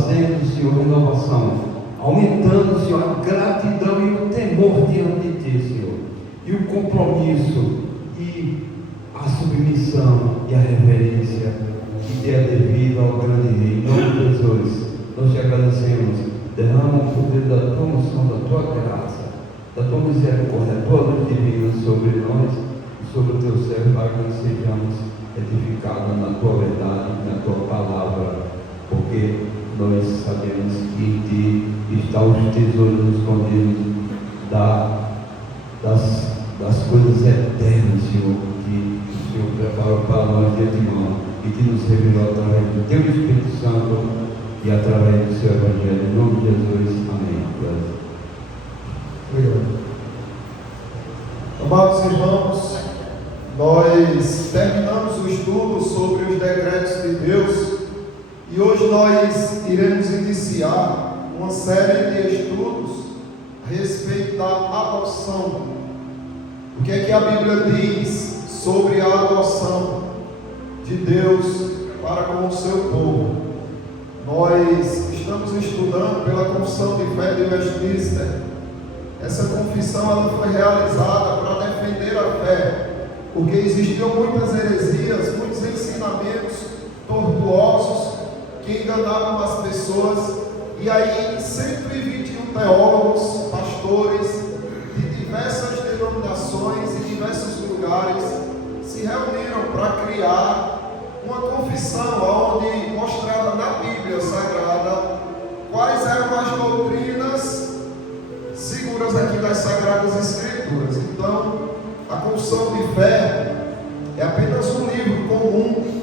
trazendo, Senhor, renovação, aumentando, Senhor, a gratidão e o temor diante de Ti, Senhor, e o compromisso e a submissão e a reverência que Te é devido ao grande Rei. Em nome de Jesus, nós Te agradecemos. Derrama o poder da Tua unção, da Tua graça, da Tua misericórdia, da Tua luz divina sobre nós e sobre o Teu servo, para que nós sejamos edificados na Tua verdade, na Tua palavra, porque nós sabemos que em Ti estão os tesouros escondidos das coisas eternas, Senhor, que o Senhor preparou para nós de antemão e que nos revelou através do Teu Espírito Santo e através do Seu Evangelho. Em nome de Jesus, amém. Obrigado. Amados irmãos, nós terminamos o estudo sobre os decretos de Deus e hoje nós iremos iniciar uma série de estudos a respeito da adoção. O que é que a Bíblia diz sobre a adoção de Deus para com o seu povo? Nós estamos estudando pela Confissão de Fé de Westminster. Essa confissão ela foi realizada para defender a fé, porque existiam muitas heresias, muitos ensinamentos tortuosos que enganavam as pessoas, e aí 121 teólogos, pastores de diversas denominações e diversos lugares se reuniram para criar uma confissão onde mostrava na Bíblia Sagrada quais eram as doutrinas seguras aqui das Sagradas Escrituras. Então, a Confissão de Fé é apenas um livro comum.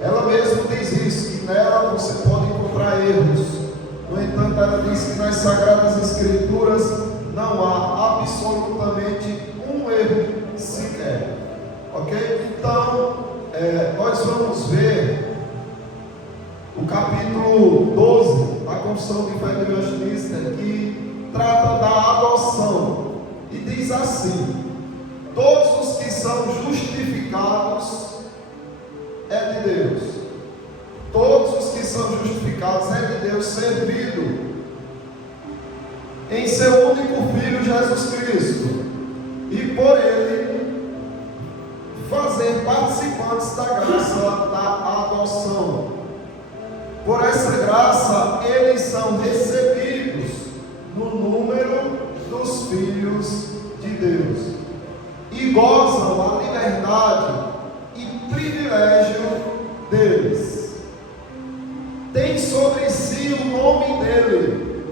Ela mesma diz isso, que nela você pode encontrar erros. No entanto, ela diz que nas Sagradas Escrituras não há absolutamente um erro sequer. Ok? Então, nós vamos ver o capítulo 12 da Confissão de Fé de Westminster, que trata da adoção, e diz assim: todos os que são justificados é de Deus. Todos os que são justificados é de Deus, servido em seu único Filho Jesus Cristo, e por Ele fazer participantes da graça da adoção. Por essa graça, eles são recebidos no número dos filhos de Deus e gozam a liberdade e privilégio deles. Tem sobre si o nome dele,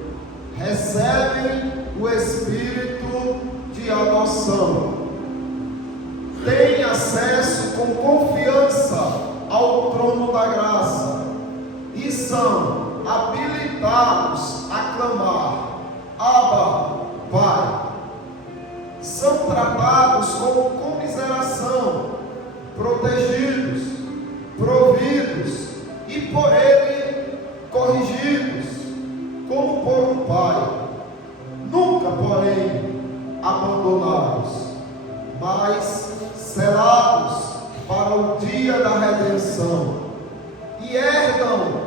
recebem o Espírito de adoção, têm acesso com confiança ao trono da graça e são habilitados a clamar: Abba, Pai. São tratados com comiseração, protegidos, providos e por Ele corrigidos, como por um Pai. Nunca, porém, abandonados, mas selados para o dia da redenção, e herdam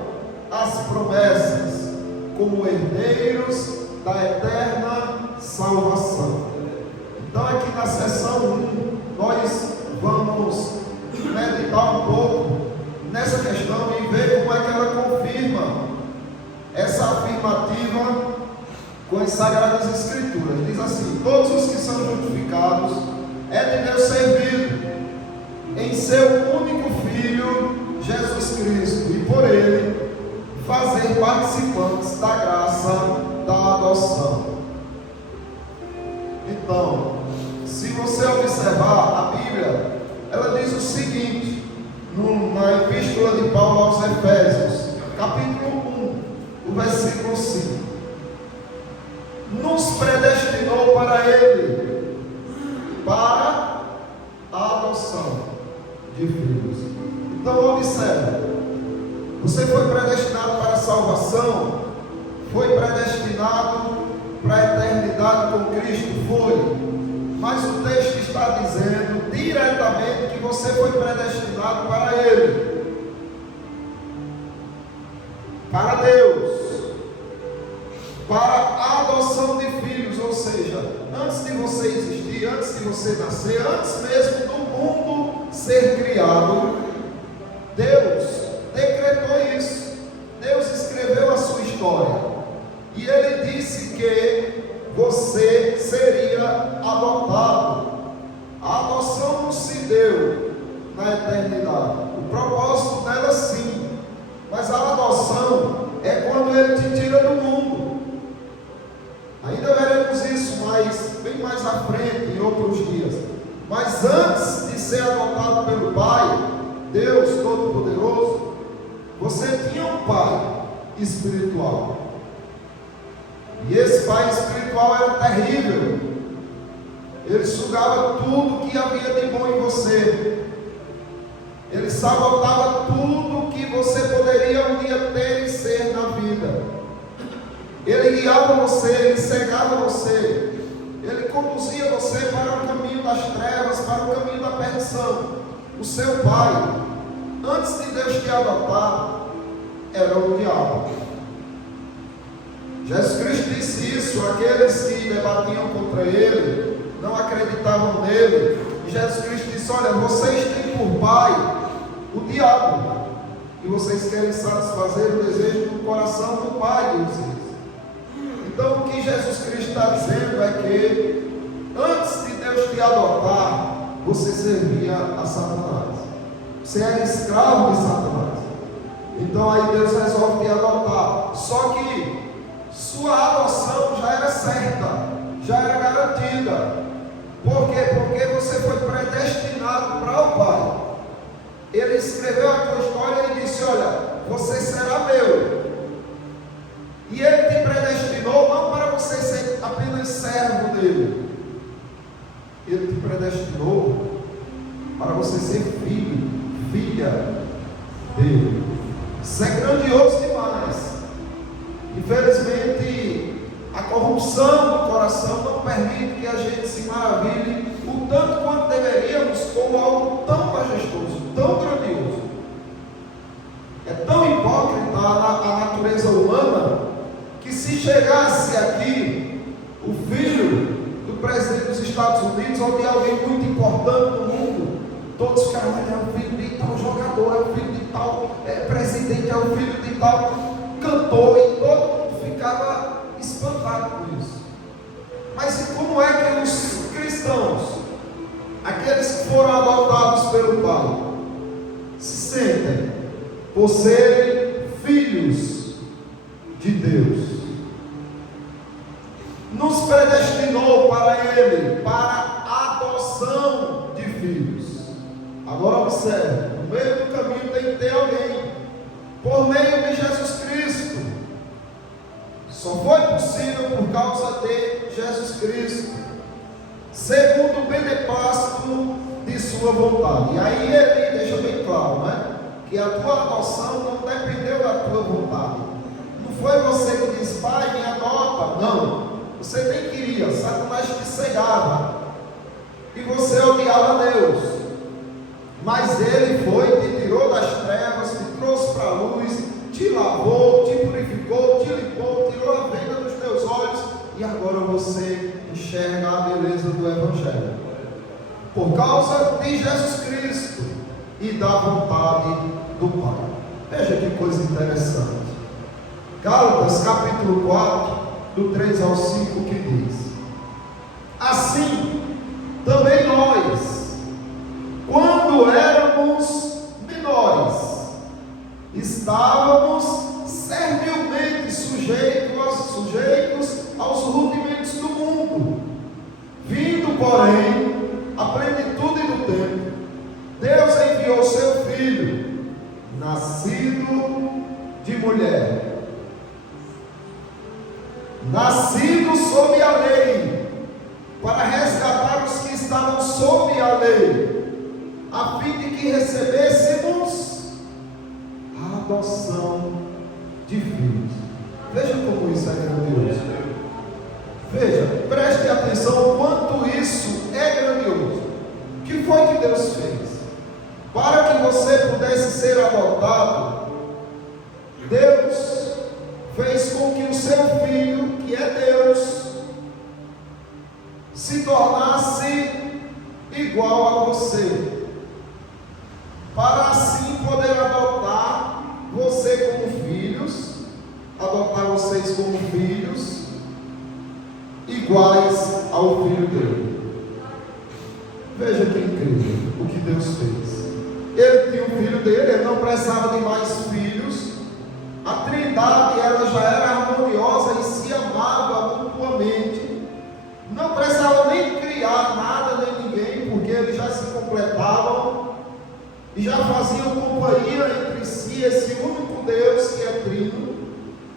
as promessas como herdeiros da eterna salvação. Então, aqui na seção 1, nós vamos meditar um pouco nessa questão e ver como é que ela confirma essa afirmativa com as Sagradas Escrituras. Diz assim: todos os que são justificados é de Deus servido em seu único Filho Jesus Cristo, e por Ele fazer participantes da graça da adoção. Então, se você observar a Bíblia, ela diz o seguinte, na Epístola de Paulo aos Efésios, capítulo 1, o versículo 5: nos predestinou para Ele, para a adoção de filhos. Então observe, você foi predestinado para a salvação, foi predestinado para a eternidade com Cristo, foi, mas o texto está dizendo diretamente que você foi predestinado para Ele, para Deus, para a adoção de filhos, ou seja, antes de você existir, antes de você nascer, antes mesmo do mundo ser criado, Deus decretou isso. Deus escreveu a sua história e Ele disse que você seria adotado. A adoção não se deu na eternidade, o propósito dela sim, mas a adoção é quando Ele te tira do mundo. Ainda veremos isso bem mais à frente, em outros dias. Mas antes de ser adotado pelo Pai, Deus Todo-Poderoso, você tinha um Pai espiritual. E esse Pai espiritual era terrível. Ele sugava tudo que havia de bom em você. Ele sabotava tudo que você poderia um dia ter e ser na vida. Ele guiava você, ele cegava você, ele conduzia você para o caminho das trevas, para o caminho da perdição. O seu pai, antes de Deus te adotar, era o diabo. Jesus Cristo disse isso, aqueles que debatiam contra ele, não acreditavam nele, e Jesus Cristo disse: olha, vocês têm por pai o diabo, e vocês querem satisfazer o desejo do coração do pai de vocês. Então o que Jesus Cristo está dizendo é que antes de Deus te adotar, você servia a Satanás, você era escravo de Satanás. Então aí Deus resolve te adotar, só que sua adoção já era certa, já era garantida. Por quê? Porque você foi predestinado para o Pai. Ele escreveu a tua história e disse: olha, você será meu. E Ele te predestinou não para você ser apenas servo dele. Ele te predestinou para você ser filho, filha dele. Isso é grandioso demais. Infelizmente, a corrupção do coração não permite que a gente se maravilhe o tanto quanto deveríamos com algo tão majestoso, tão grandioso. É tão hipócrita a natureza humana que, se chegasse aqui o filho do presidente dos Estados Unidos ou de alguém muito importante no mundo, todos ficaram: é o filho de tal jogador, é o filho de tal presidente, é o filho de tal cantor, e todo mundo ficava espantado com isso. Mas e como é que os cristãos, aqueles que foram adotados pelo Pai, se sentem por serem filhos de Deus? Nos predestinou para Ele, para a adoção de filhos. Agora observe, no meio do caminho tem que ter alguém, por meio de Jesus Cristo. Só foi possível por causa de Jesus Cristo, segundo o beneplácito de sua vontade. E aí ele deixa bem claro, né? Que a tua adoção não dependeu da tua vontade. Não foi você que disse: pai, me adota. Não, você nem queria, Satanás te cegava e você odiava Deus. Mas Ele foi, te tirou das trevas, te trouxe para a luz, te lavou, te purificou, te limpou, tirou a venda dos teus olhos, e agora você enxerga a beleza do Evangelho, por causa de Jesus Cristo e da vontade do Pai. Veja que coisa interessante. Gálatas capítulo 4, do 3 ao 5, que diz: assim também nós, quando éramos menores, estávamos servilmente sujeitos aos rudimentos do mundo. Vindo, porém, à plenitude do tempo, Deus enviou seu Filho, nascido de mulher, nascido sob a lei, para resgatar os que estavam sob a lei, a fim de que recebêssemos a adoção de filhos. Veja como isso é grandioso. Veja, preste atenção o quanto isso é grandioso. O que foi que Deus fez? Para que você pudesse ser adotado, Deus fez com que o seu filho, que é Deus, se tornasse igual a você, para assim poder adotar você como filhos, adotar vocês como filhos, iguais ao filho dele. Veja que incrível o que Deus fez. Ele tinha o filho dele, ele não precisava de mais filhos. A Trindade, ela já era harmoniosa e se amava mutuamente. Não precisava nem criar nada nem ninguém, porque eles já se completavam e já faziam companhia entre si, esse único Deus que é trino.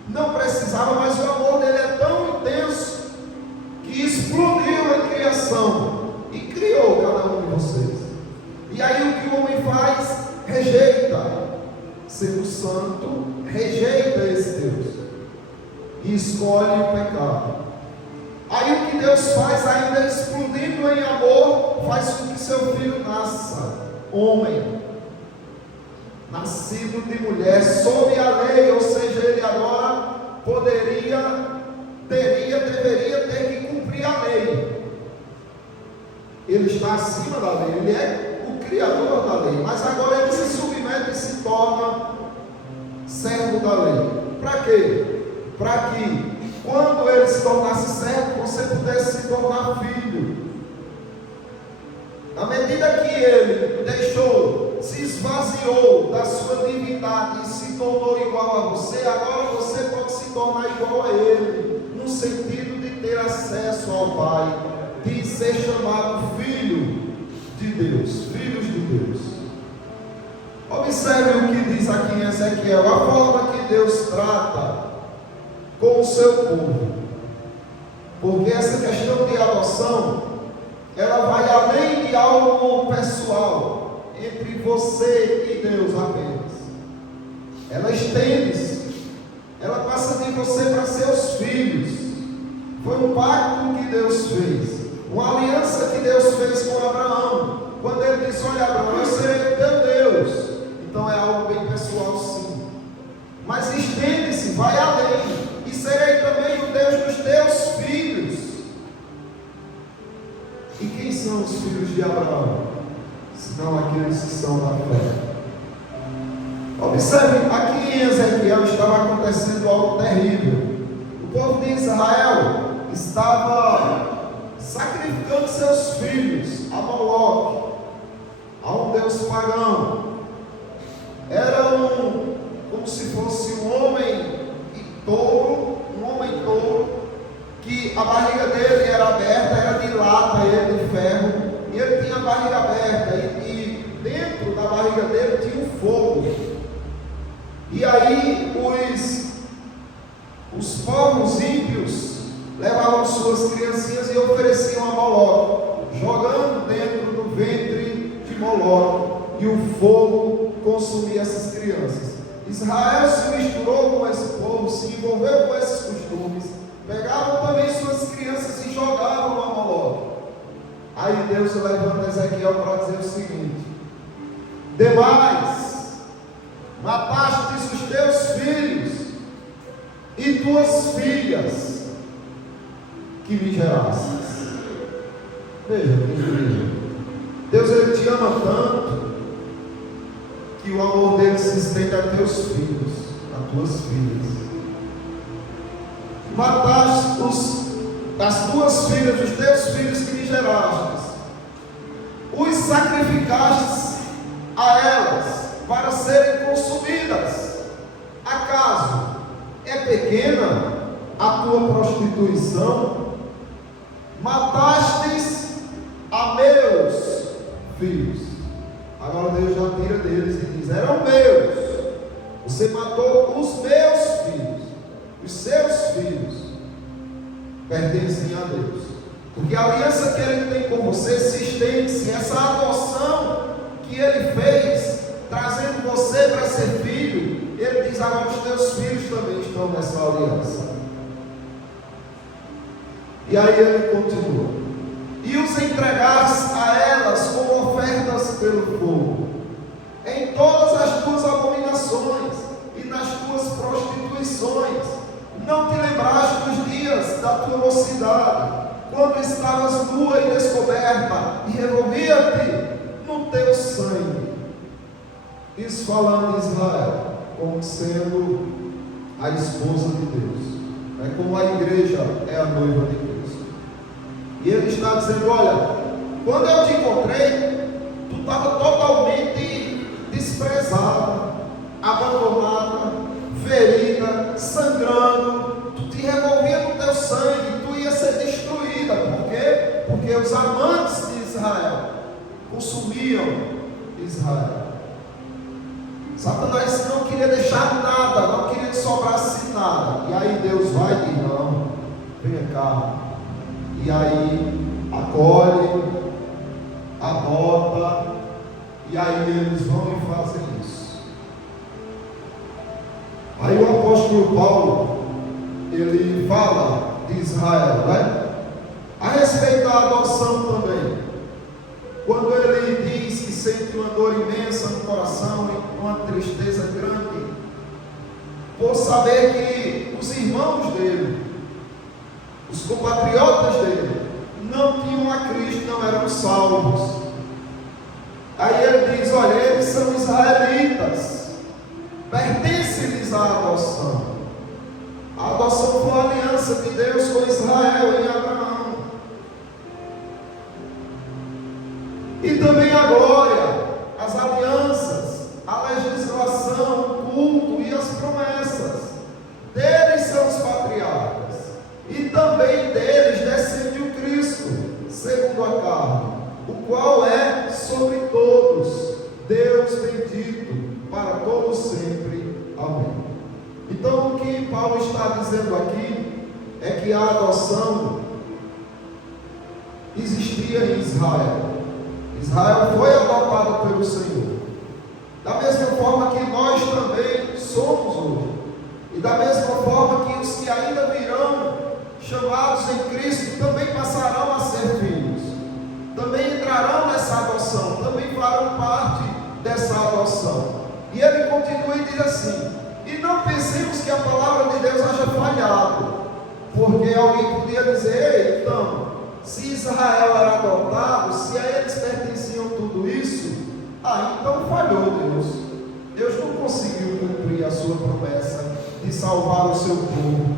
Não precisava, mas o amor dele é tão intenso que explodiu a criação e criou cada um de vocês. E aí o que o homem faz? Rejeita, sendo santo, rejeita esse Deus e escolhe o pecado. Aí o que Deus faz, ainda explodindo em amor, faz com que seu filho nasça homem, nascido de mulher, sob a lei, ou seja, ele agora deveria ter que cumprir a lei. Ele está acima da lei, ele é o criador da lei, mas agora ele se submete e se torna servo da lei. Para quê? Para que quando ele se tornasse servo, você pudesse se tornar filho. Na medida que ele se esvaziou da sua divindade e se tornou igual a você, agora você pode se tornar igual a ele, no sentido de ter acesso ao Pai, de ser chamado filho de Deus, filhos de Deus. Observe o que diz aqui em Ezequiel, a forma que Deus trata com o seu povo, porque essa questão de adoção, ela vai além de algo pessoal, entre você e Deus apenas. Ela estende-se, ela passa de você para seus filhos. Foi um pacto que Deus fez, uma aliança que Deus fez com Abraão, quando ele disse: olha, Abraão, eu serei o teu Deus. Então é algo bem pessoal, sim, mas estende-se, vai além, e serei também o Deus dos teus filhos. E quem são os filhos de Abraão? Senão aqueles que são da fé. Observe, aqui em Ezequiel estava acontecendo algo terrível. O povo de Israel estava sacrificando seus filhos a Moloque, a um deus pagão. Era como se fosse um homem touro, que a barriga dele era aberta, era de lata, ele de ferro, e ele tinha a barriga aberta, e dentro da barriga dele tinha um fogo. E aí os povos ímpios levavam suas criancinhas e ofereciam a Moloque, jogando dentro do ventre de Moloque, e o fogo consumia essas crianças. Israel se misturou com esse povo, se envolveu com esses costumes, pegavam também suas crianças e jogavam a Moloque. Aí Deus levanta Ezequiel para dizer o seguinte: demais, mataste os teus filhos e tuas filhas que me gerastes. Veja, Deus, ele te ama tanto que o amor dele se estende a teus filhos, a tuas filhas. Mataste as tuas filhas, os teus filhos que me gerastes, os sacrificaste a elas para serem consumidas. Acaso é pequena a tua prostituição? Matastes a meus filhos. Agora Deus já tira deles e diz: eram meus. Você matou os meus filhos. Os seus filhos pertencem a Deus, porque a aliança que Ele tem com você se estende-se. Essa adoção que Ele fez, trazendo você para ser filho, Ele diz: agora os teus filhos também estão nessa aliança. E aí Ele continua: e os entregaste a elas como ofertas pelo fogo, em todas as tuas abominações e nas tuas prostituições, Não te lembraste dos dias da tua mocidade, quando estavas nua e descoberta, e revolvia-te no teu sangue. Isso falando de Israel, como sendo a esposa de Deus, como a igreja é a noiva de Cristo. E ele está dizendo: olha, quando eu te encontrei, tu estava totalmente desprezada, abandonada, ferida, sangrando, tu te revolvia no teu sangue, tu ia ser destruída. Por quê? Porque os amantes de Israel consumiam Israel. Satanás não queria deixar nada, não queria que sobrasse nada. E aí Deus vai e diz: não, venha cá. E aí acolhe, adota, e aí eles vão e fazem isso. Aí o apóstolo Paulo, ele fala de Israel, a respeito da adoção também. Quando ele diz que sente uma dor imensa no coração e uma tristeza grande, por saber que os irmãos dele, os compatriotas dele, não tinham a Cristo, não eram salvos. Aí ele diz: olha, eles são israelitas, pertence-lhes a adoção. A adoção foi a aliança de Deus com Israel em Abraão. E também a glória, as alianças, a legislação, o culto e as promessas. Deles são os patriarcas, e também deles descende o Cristo, segundo a carne, o qual é sobre todos, Deus bendito para todos sempre. Amém. Então o que Paulo está dizendo aqui é que a adoção existia em Israel. Israel foi adotado pelo Senhor, da mesma forma que nós também somos hoje, e da mesma forma que os que ainda virão, chamados em Cristo, também passarão a ser filhos, também entrarão nessa adoção, também farão parte dessa adoção. E ele continua e diz assim: e não pensemos que a palavra de Deus haja falhado, porque alguém podia dizer: então, se Israel era adotado, se a eles pertenciam tudo isso, então falhou Deus. Deus não conseguiu cumprir a sua promessa de salvar o seu povo,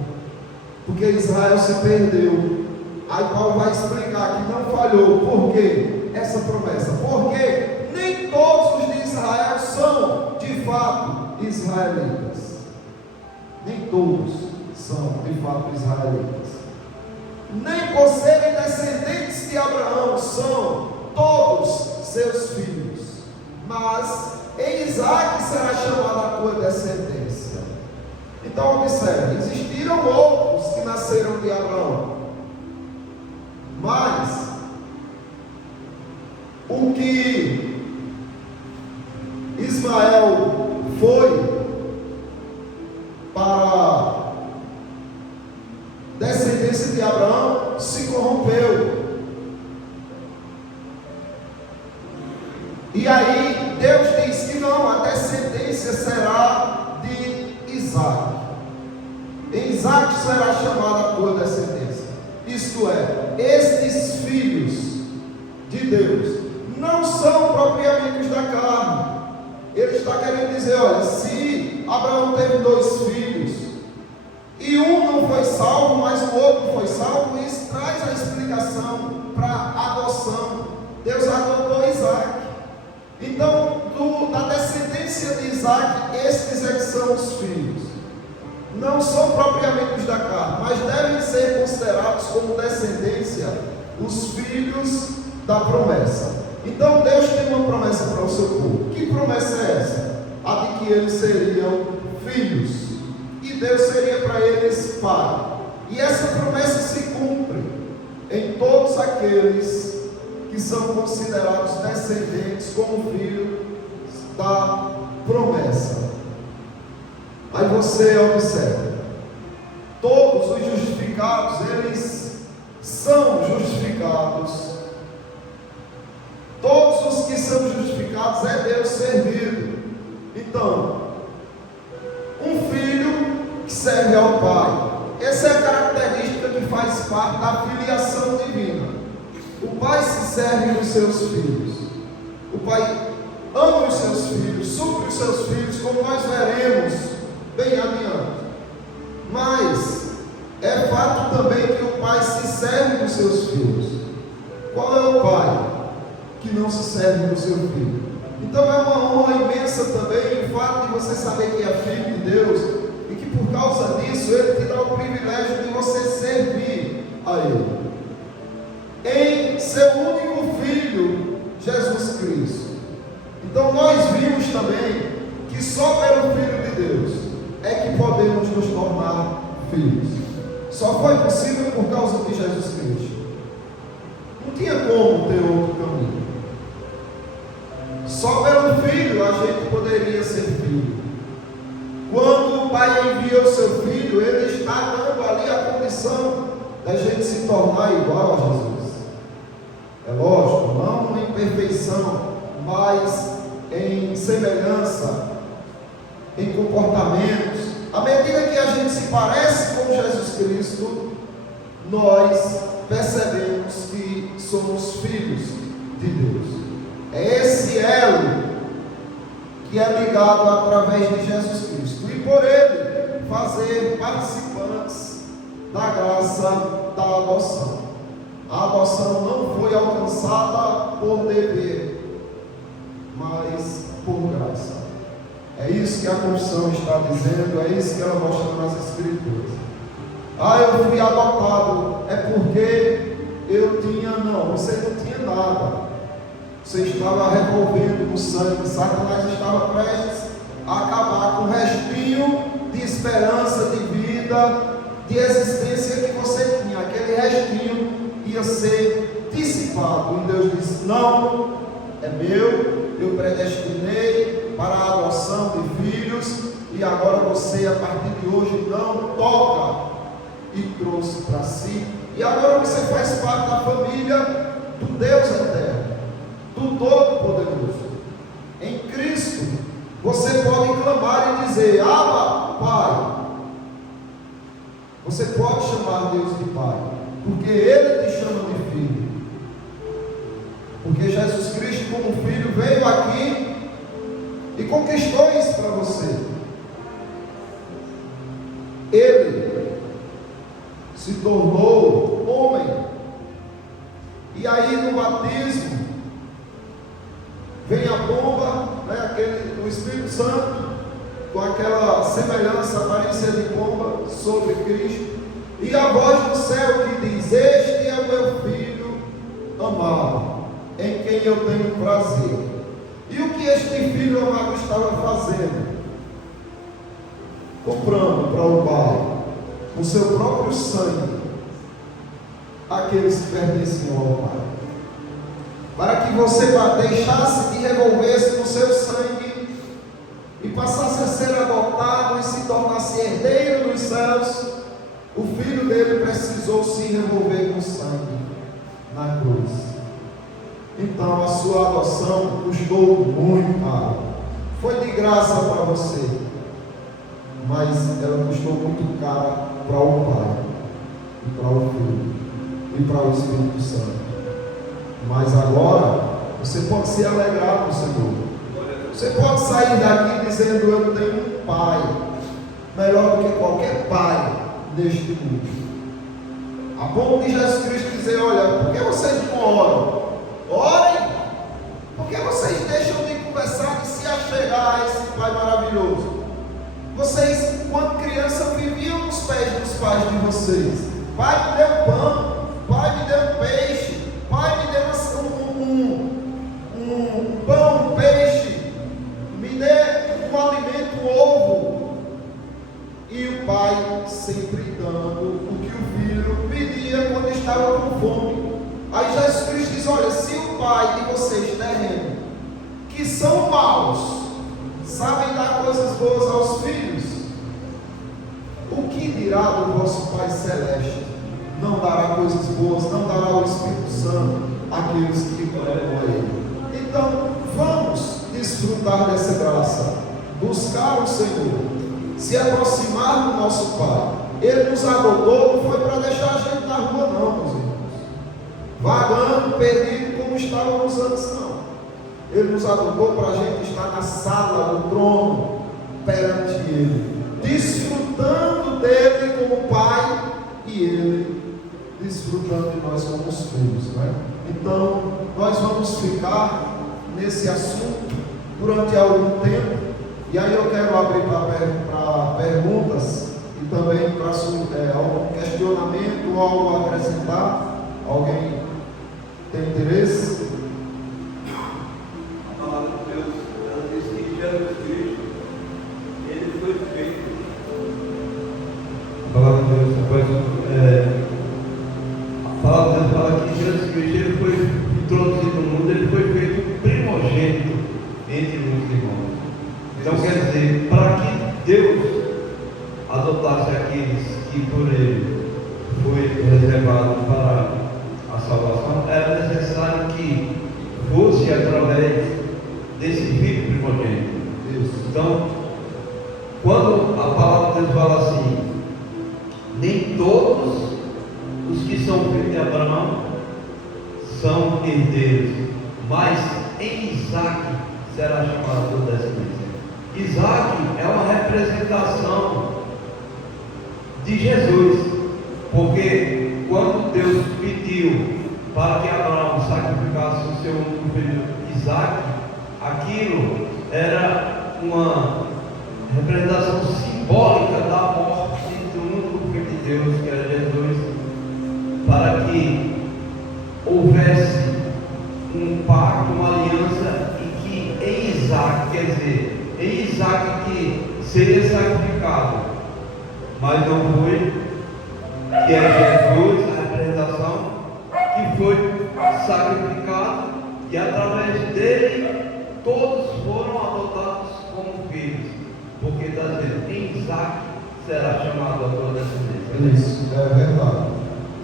porque Israel se perdeu. Aí Paulo vai explicar que não falhou. Por quê? Essa promessa, porque nem todos os de Israel são de fato israelitas. Nem todos são de fato israelitas. Nem por serem descendentes de Abraão são todos seus filhos, mas em Isaac será chamada a tua descendência. Então observe, existiram outros que nasceram de Abraão, mas o que Ismael foi para descendência de Abraão se corrompeu. E aí Deus diz que não, a descendência será de Isaac. Em Isaac será chamada a tua descendência. Isto é, estes filhos de Deus não são propriamente os da carne. Ele está querendo dizer: olha, se Abraão teve 2 filhos, e um não foi salvo, mas o outro foi salvo, isso traz a explicação para a adoção. Deus adotou Isaac. Então, da descendência de Isaac, estes é que são os filhos. Não são propriamente os da carne, mas devem ser considerados como descendência os filhos da promessa. Então Deus tem uma promessa para o seu povo. Que promessa é essa? A de que eles seriam filhos, e Deus seria para eles pai. E essa promessa se cumpre em todos aqueles que são considerados descendentes como filhos da promessa. Aí você observa, todos os justificados, eles são justificados. Todos os que são justificados é Deus servido. Então, um filho que serve ao pai, parte da filiação divina. O pai se serve dos seus filhos. O pai ama os seus filhos, supre os seus filhos, como nós veremos bem adiante. Mas é fato também que o pai se serve dos seus filhos. Qual é o pai que não se serve do seu filho? Então é uma honra imensa também o fato de você saber que é filho de Deus e que por causa disso Ele te dá o privilégio de você servir a Ele em seu único Filho, Jesus Cristo. Então nós vimos também que só pelo Filho de Deus é que podemos nos tornar filhos. Só foi possível por causa de Jesus Cristo. Não tinha como ter outro caminho. Só pelo Filho a gente poderia ser filho. Quando o Pai envia o seu Filho, Ele está dando ali a condição da gente se tornar igual a Jesus. É lógico, não em perfeição, mas em semelhança, em comportamentos. À medida que a gente se parece com Jesus Cristo, nós percebemos que somos filhos de Deus. É esse elo que é ligado através de Jesus Cristo, e por Ele fazer participantes da graça da adoção. A adoção não foi alcançada por dever, mas por graça. É isso que a confissão está dizendo, é isso que ela mostra nas Escrituras. Eu fui adotado, é porque eu tinha, não, você não tinha nada. Você estava revolvendo no sangue, Satanás estava prestes a acabar com o restinho de esperança, de vida, de existência que você tinha. Aquele restinho ia ser dissipado. E Deus disse: não, é meu, eu predestinei para a adoção de filhos, e agora você, a partir de hoje, não toca. E trouxe para si, e agora você faz parte da família do Deus eterno, do Todo-Poderoso. Em Cristo você pode clamar e dizer: Abba, Pai. Você pode chamar Deus de Pai, porque Ele te chama de filho. Porque Jesus Cristo, como filho, veio aqui e conquistou isso para você. Ele se tornou homem. E aí no batismo vem a bomba, o Espírito Santo, com aquela semelhança, aparência de pomba sobre Cristo, e a voz do céu que diz: este é o meu filho amado, em quem eu tenho prazer. E o que este filho amado estava fazendo? Comprando para o Pai, com seu próprio sangue, aqueles que pertenciam ao Pai, para que você deixasse de revolver-se no seu sangue e passasse a ser adotado e se tornasse herdeiro dos céus. O filho dele precisou se revolver com sangue na cruz. Então a sua adoção custou muito caro. Foi de graça para você, mas ela custou muito caro para o Pai, e para o Filho, e para o Espírito Santo. Mas agora você pode se alegrar no Senhor. Você pode sair daqui dizendo: eu tenho um Pai melhor do que qualquer pai deste mundo. A ponto de Jesus Cristo dizer: olha, por que vocês não oram? Orem, porque vocês deixam de conversar, de se achegar a esse Pai maravilhoso. Vocês, quando criança, viviam nos pés dos pais de vocês. Pai, me deu pão, Pai, me deu peixe, Pai, me deu um pão, um peixe, me dê um alimento, um ovo. E o pai sempre dando o que o filho pedia quando estava com fome. Aí Jesus Cristo diz: olha, se o pai de vocês terreno, que são maus, sabem dar coisas boas aos filhos, o que dirá do vosso Pai Celeste? Não dará coisas boas, não dará o Espírito Santo àqueles que clamam a Ele. Então, vamos desfrutar dessa graça, buscar o Senhor, se aproximar do nosso Pai. Ele nos adotou, não foi para deixar a gente na rua não, meus irmãos, vagando, perdido como estávamos antes, não. Ele nos adotou para a gente estar na sala do trono perante Ele, desfrutando dele como Pai e Ele desfrutando de nós como os filhos, não é? Então, nós vamos ficar nesse assunto durante algum tempo, e aí eu quero abrir para perguntas e também para algum questionamento ou algo a acrescentar. Alguém tem interesse? A palavra de Deus, ela diz que Jesus Cristo, ele foi feito. A palavra de Deus, a palavra de Deus fala que Jesus Cristo ele foi introduzido no mundo, ele foi feito primogênito entre muitos irmãos. Então quer dizer, para que Deus adotasse aqueles que por ele foi reservado para a salvação, era necessário que fosse através desse filho primogênito. Então, quando a palavra de Deus fala assim, nem todos os que são filhos de Abraão são herdeiros, mas em Isaac será chamado por descendência. Isaac é uma representação de Jesus, porque quando Deus pediu para que Abraão sacrificasse o seu único filho Isaac, aquilo era uma representação simbólica da morte do único filho de Deus, que era Jesus, para que houvesse um pacto, uma aliança, e que em Isaac, quer dizer, em Isaac que seria sacrificado, mas não foi, que é Jesus, a representação, que foi sacrificado, e através dele todos foram adotados como filhos, porque está dizendo, em Isaac será chamado a tua descendência. Isso, é verdade.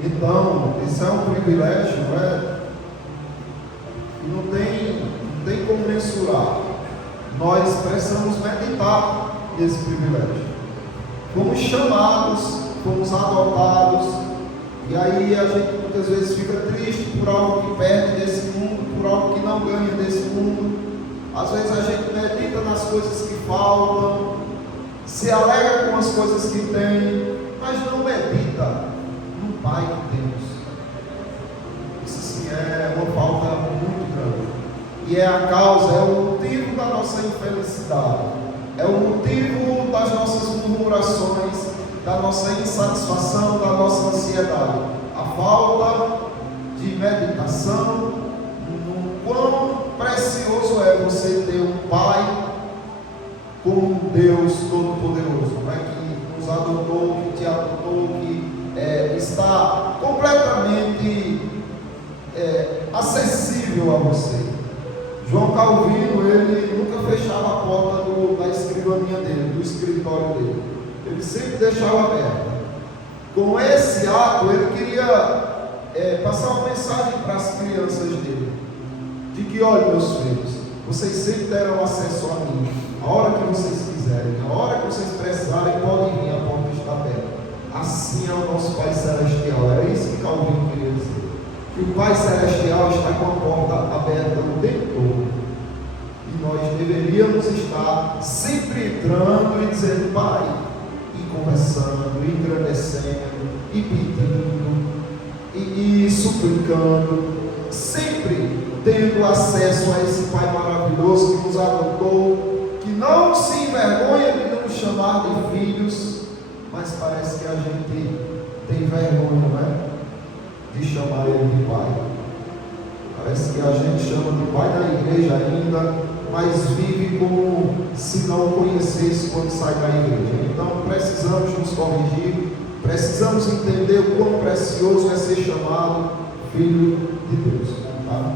Então, isso é um privilégio, não é? E não tem como mensurar. Nós precisamos meditar nesse privilégio. Fomos chamados, fomos adotados, e aí a gente muitas vezes fica triste por algo que perde desse mundo, por algo que não ganha desse mundo. Às vezes a gente medita nas coisas que faltam, se alegra com as coisas que tem, mas não medita no Pai que temos. Isso sim é uma falta muito grande. E é a causa, é o motivo da nossa infelicidade, é o motivo das nossas murmurações, da nossa insatisfação, da nossa ansiedade. A falta de meditação no quão precioso é você ter um Pai como um Deus Todo-Poderoso, né? Que nos adotou, que te adotou, que está completamente acessível a você. João Calvino, ele nunca fechava a porta da escrivaninha dele, do escritório dele. Ele sempre deixava aberta. Com esse ato, ele queria passar uma mensagem para as crianças dele, de que, olha, meus filhos, vocês sempre terão acesso a mim, a hora que vocês quiserem, a hora que vocês precisarem, podem vir, a porta está aberta. Assim é o nosso Pai Celestial. Era isso que Calvino queria dizer, que o Pai Celestial está com a porta aberta o tempo todo, e nós deveríamos estar sempre entrando e dizendo, Pai, e conversando, e engrandecendo, e pedindo, e suplicando, sempre tendo acesso a esse Pai maravilhoso que nos adotou, que não se envergonha de nos chamar de filhos, mas parece que a gente tem vergonha, né? De chamar Ele de Pai. Parece que a gente chama de Pai da igreja ainda, mas vive como se não o conhecesse quando sai da igreja. Então precisamos nos corrigir, precisamos entender o quão precioso é ser chamado Filho de Deus. Tá?